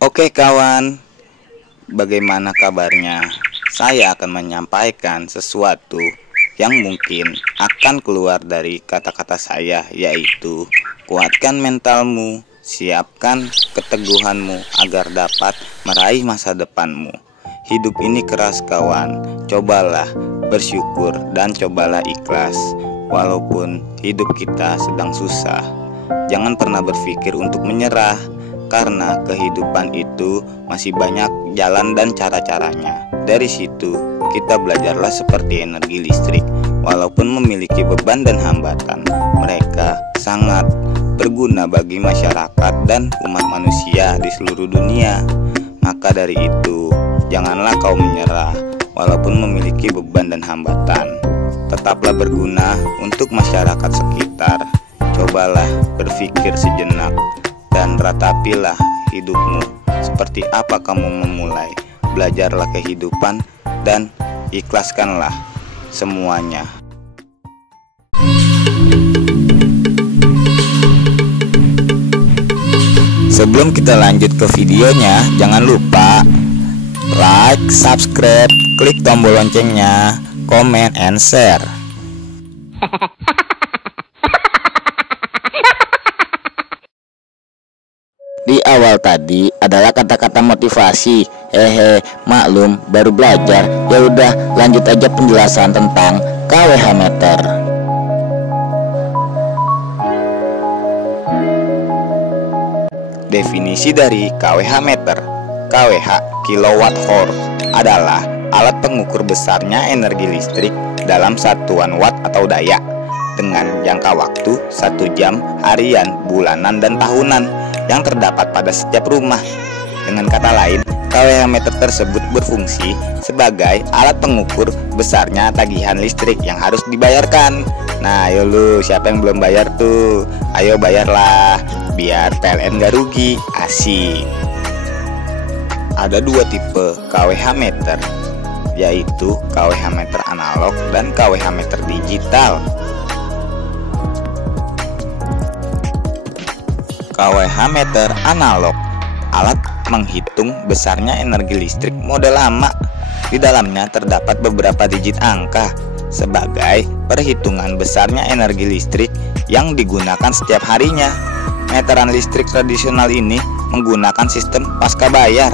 Oke kawan, bagaimana kabarnya? Saya akan menyampaikan sesuatu yang mungkin akan keluar dari kata-kata saya, yaitu kuatkan mentalmu, siapkan keteguhanmu agar dapat meraih masa depanmu. Hidup ini keras kawan, cobalah bersyukur dan cobalah ikhlas. Walaupun hidup kita sedang susah, jangan pernah berpikir untuk menyerah, karena kehidupan itu masih banyak jalan dan cara-caranya. Dari situ kita belajarlah seperti energi listrik. Walaupun memiliki beban dan hambatan, mereka sangat berguna bagi masyarakat dan umat manusia di seluruh dunia. Maka dari itu, janganlah kau menyerah walaupun memiliki beban dan hambatan. Tetaplah berguna untuk masyarakat sekitar. Cobalah berpikir sejenak dan ratapilah hidupmu seperti apa kamu memulai. Belajarlah kehidupan dan ikhlaskanlah semuanya. Sebelum kita lanjut ke videonya, jangan lupa like, subscribe, klik tombol loncengnya, comment, and share. Di awal tadi adalah kata-kata motivasi. Maklum baru belajar. Ya udah, lanjut aja penjelasan tentang KWH meter. Definisi dari KWH meter. KWH, kilowatt hour, adalah alat pengukur besarnya energi listrik dalam satuan watt atau daya dengan jangka waktu 1 jam, harian, bulanan, dan tahunan yang terdapat pada setiap rumah. Dengan kata lain, KWH meter tersebut berfungsi sebagai alat pengukur besarnya tagihan listrik yang harus dibayarkan. Nah, ayo lu, siapa yang belum bayar tuh? Ayo bayarlah, biar PLN gak rugi. Asik. Ada 2 tipe KWH meter, yaitu KWH meter analog dan KWH meter digital. KWH meter analog, alat menghitung besarnya energi listrik model lama. Di dalamnya terdapat beberapa digit angka sebagai perhitungan besarnya energi listrik yang digunakan setiap harinya. Meteran listrik tradisional ini menggunakan sistem pasca bayar.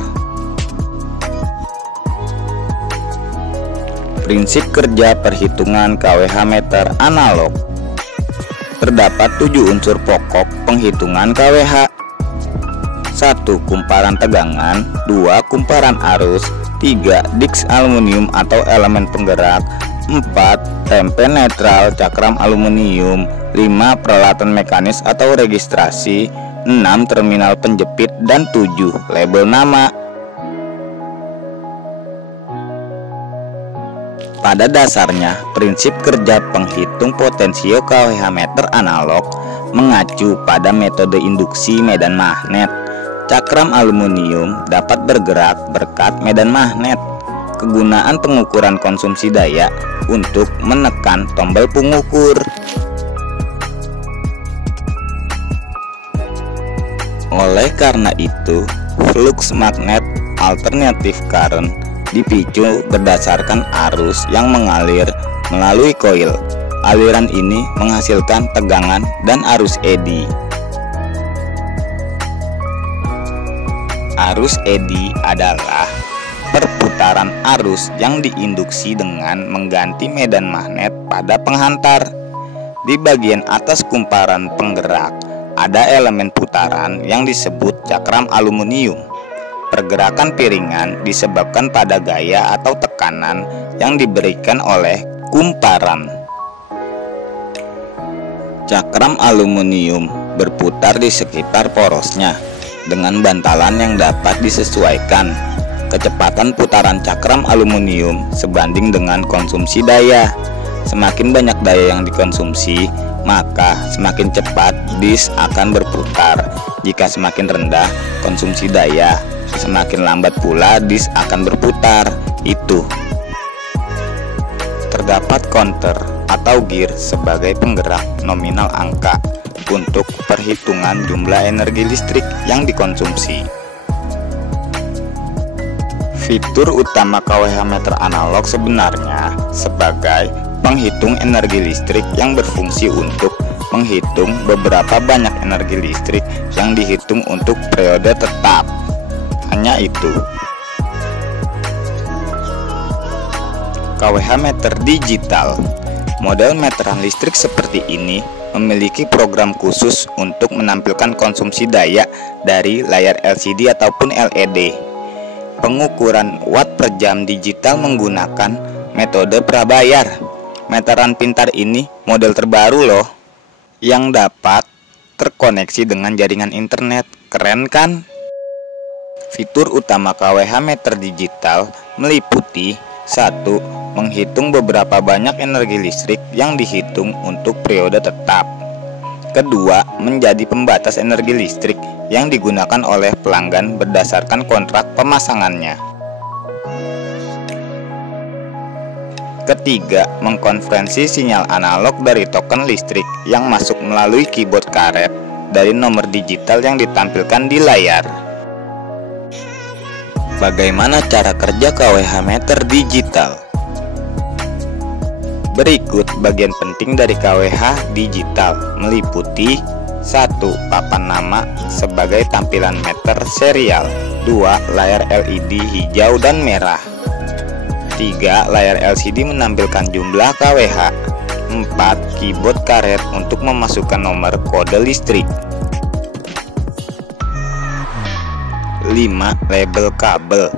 Prinsip kerja perhitungan KWH meter analog. Terdapat 7 unsur pokok penghitungan KWH. 1. Kumparan tegangan. 2. Kumparan arus. 3. Disk aluminium atau elemen penggerak. 4. Tempe netral cakram aluminium. 5. Peralatan mekanis atau registrasi. 6. Terminal penjepit. Dan 7. Label nama. Pada dasarnya, prinsip kerja penghitung potensio KWH meter analog mengacu pada metode induksi medan magnet. Cakram aluminium dapat bergerak berkat medan magnet. Kegunaan pengukuran konsumsi daya untuk menekan tombol pengukur. Oleh karena itu, flux magnet alternatif current dipicu berdasarkan arus yang mengalir melalui koil. Aliran ini menghasilkan tegangan dan arus eddy. Arus eddy adalah perputaran arus yang diinduksi dengan mengganti medan magnet pada penghantar. Di bagian atas kumparan penggerak ada elemen putaran yang disebut cakram aluminium. Pergerakan piringan disebabkan pada gaya atau tekanan yang diberikan oleh kumparan. Cakram aluminium berputar di sekitar porosnya dengan bantalan yang dapat disesuaikan. Kecepatan putaran cakram aluminium sebanding dengan konsumsi daya. Semakin banyak daya yang dikonsumsi, maka semakin cepat disk akan berputar. Jika semakin rendah konsumsi daya, semakin lambat pula disk akan berputar. Itu. Terdapat counter atau gear sebagai penggerak nominal angka untuk perhitungan jumlah energi listrik yang dikonsumsi. Fitur utama kWh meter analog sebenarnya sebagai penghitung energi listrik yang berfungsi untuk menghitung beberapa banyak energi listrik yang dihitung untuk periode tetap. Hanya itu. kWh meter digital. Model meteran listrik seperti ini memiliki program khusus untuk menampilkan konsumsi daya dari layar LCD ataupun LED. Pengukuran watt per jam digital menggunakan metode prabayar. Meteran pintar ini model terbaru loh, yang dapat terkoneksi dengan jaringan internet. Keren kan? Fitur utama kWh meter digital meliputi 1. Menghitung beberapa banyak energi listrik yang dihitung untuk periode tetap. Kedua, menjadi pembatas energi listrik yang digunakan oleh pelanggan berdasarkan kontrak pemasangannya. Ketiga, mengkonversi sinyal analog dari token listrik yang masuk melalui keyboard karet dari nomor digital yang ditampilkan di layar. Bagaimana cara kerja kWh meter digital? Berikut bagian penting dari kWh digital meliputi 1. Papan nama sebagai tampilan meter serial. 2. Layar LED hijau dan merah. 3. Layar LCD menampilkan jumlah kWh. 4. Keyboard karet untuk memasukkan nomor kode listrik. 5. Label kabel.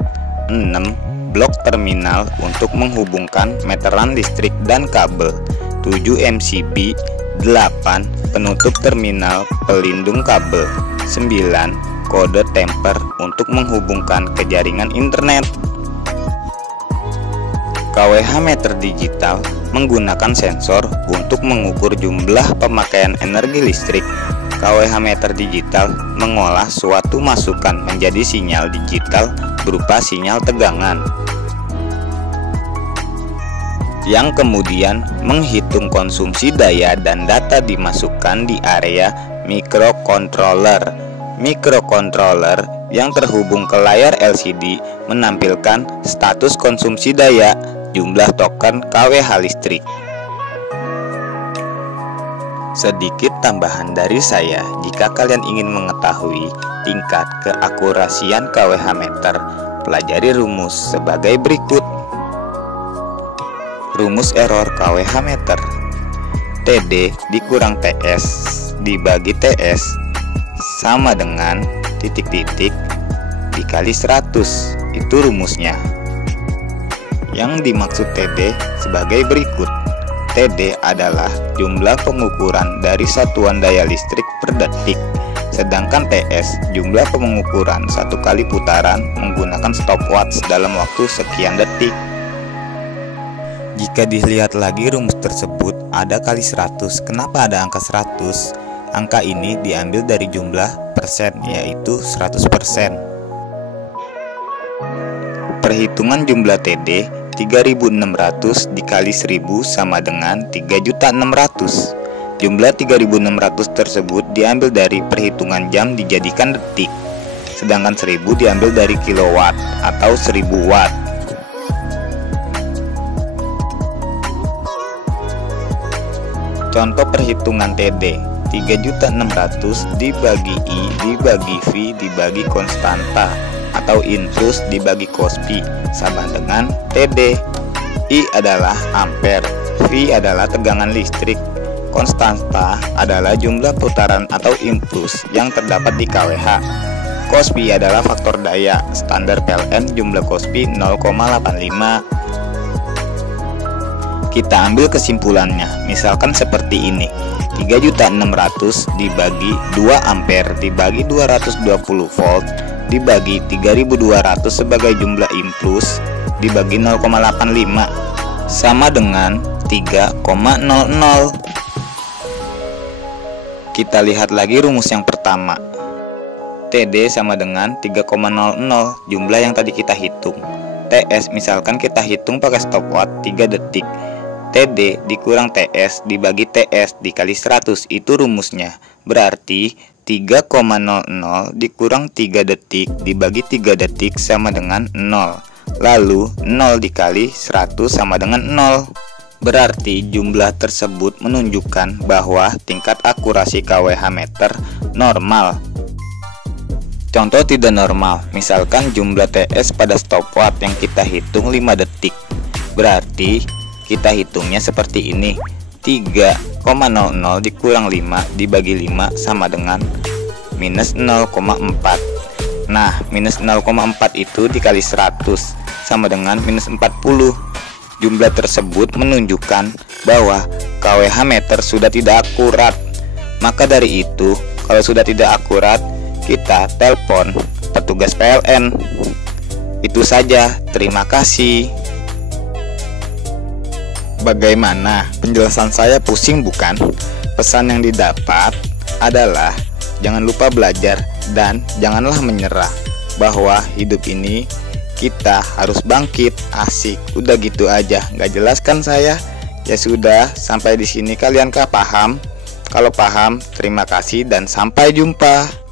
6. Blok terminal untuk menghubungkan meteran listrik dan kabel. 7. MCB. 8. Penutup terminal pelindung kabel. 9. Kode temper untuk menghubungkan ke jaringan internet. kWh meter digital menggunakan sensor untuk mengukur jumlah pemakaian energi listrik. kWh meter digital mengolah suatu masukan menjadi sinyal digital berupa sinyal tegangan, yang kemudian menghitung konsumsi daya dan data dimasukkan di area microcontroller. Microcontroller yang terhubung ke layar LCD menampilkan status konsumsi daya, jumlah token kWh listrik. Sedikit tambahan dari saya, jika kalian ingin mengetahui tingkat keakurasian kWh meter, pelajari rumus sebagai berikut. Rumus error kWh meter: TD dikurang TS dibagi TS sama dengan titik-titik dikali 100. Itu rumusnya. Yang dimaksud TD sebagai berikut. TD adalah jumlah pengukuran dari satuan daya listrik per detik, sedangkan TS jumlah pengukuran satu kali putaran menggunakan stopwatch dalam waktu sekian detik. Jika dilihat lagi rumus tersebut ada kali 100. Kenapa ada angka 100? Angka ini diambil dari jumlah persen, yaitu 100%. Perhitungan jumlah TD 3600 dikali 1000 sama dengan 3.600. Jumlah 3600 tersebut diambil dari perhitungan jam dijadikan detik, sedangkan 1000 diambil dari kilowatt atau 1000 watt. Contoh perhitungan TD: 3.600 dibagi I dibagi V dibagi konstanta atau intrus dibagi cospi sama dengan TD. I adalah ampere, V adalah tegangan listrik, konstanta adalah jumlah putaran atau impuls yang terdapat di kWh. Cospi adalah faktor daya, standar PLN jumlah cospi 0,85. Kita ambil kesimpulannya, misalkan seperti ini: 3.600 dibagi 2 ampere dibagi 220 volt dibagi 3200 sebagai jumlah impuls dibagi 0,85 sama dengan 3,00. Kita lihat lagi rumus yang pertama. TD sama dengan 3,00, jumlah yang tadi kita hitung. TS misalkan kita hitung pakai stopwatch 3 detik. TD dikurang TS dibagi TS dikali 100, itu rumusnya. Berarti 3,00 dikurang 3 detik dibagi 3 detik sama dengan 0. Lalu 0 dikali 100 sama dengan 0. Berarti jumlah tersebut menunjukkan bahwa tingkat akurasi KWH meter normal. Contoh tidak normal, misalkan jumlah TS pada stopwatch yang kita hitung 5 detik. Berarti kita hitungnya seperti ini. 3,00 dikurang 5 dibagi 5 sama dengan minus 0,4. Nah, minus 0,4 itu dikali 100 sama dengan minus 40. Jumlah tersebut menunjukkan bahwa KWH meter sudah tidak akurat. Maka dari itu, kalau sudah tidak akurat, kita telepon petugas PLN. Itu saja, terima kasih. Bagaimana? Penjelasan saya pusing bukan? Pesan yang didapat adalah jangan lupa belajar dan janganlah menyerah. Bahwa hidup ini kita harus bangkit. Asik, udah gitu aja. Nggak jelas kan saya? Ya sudah, sampai di sini kalian kah paham? Kalau paham, terima kasih dan sampai jumpa.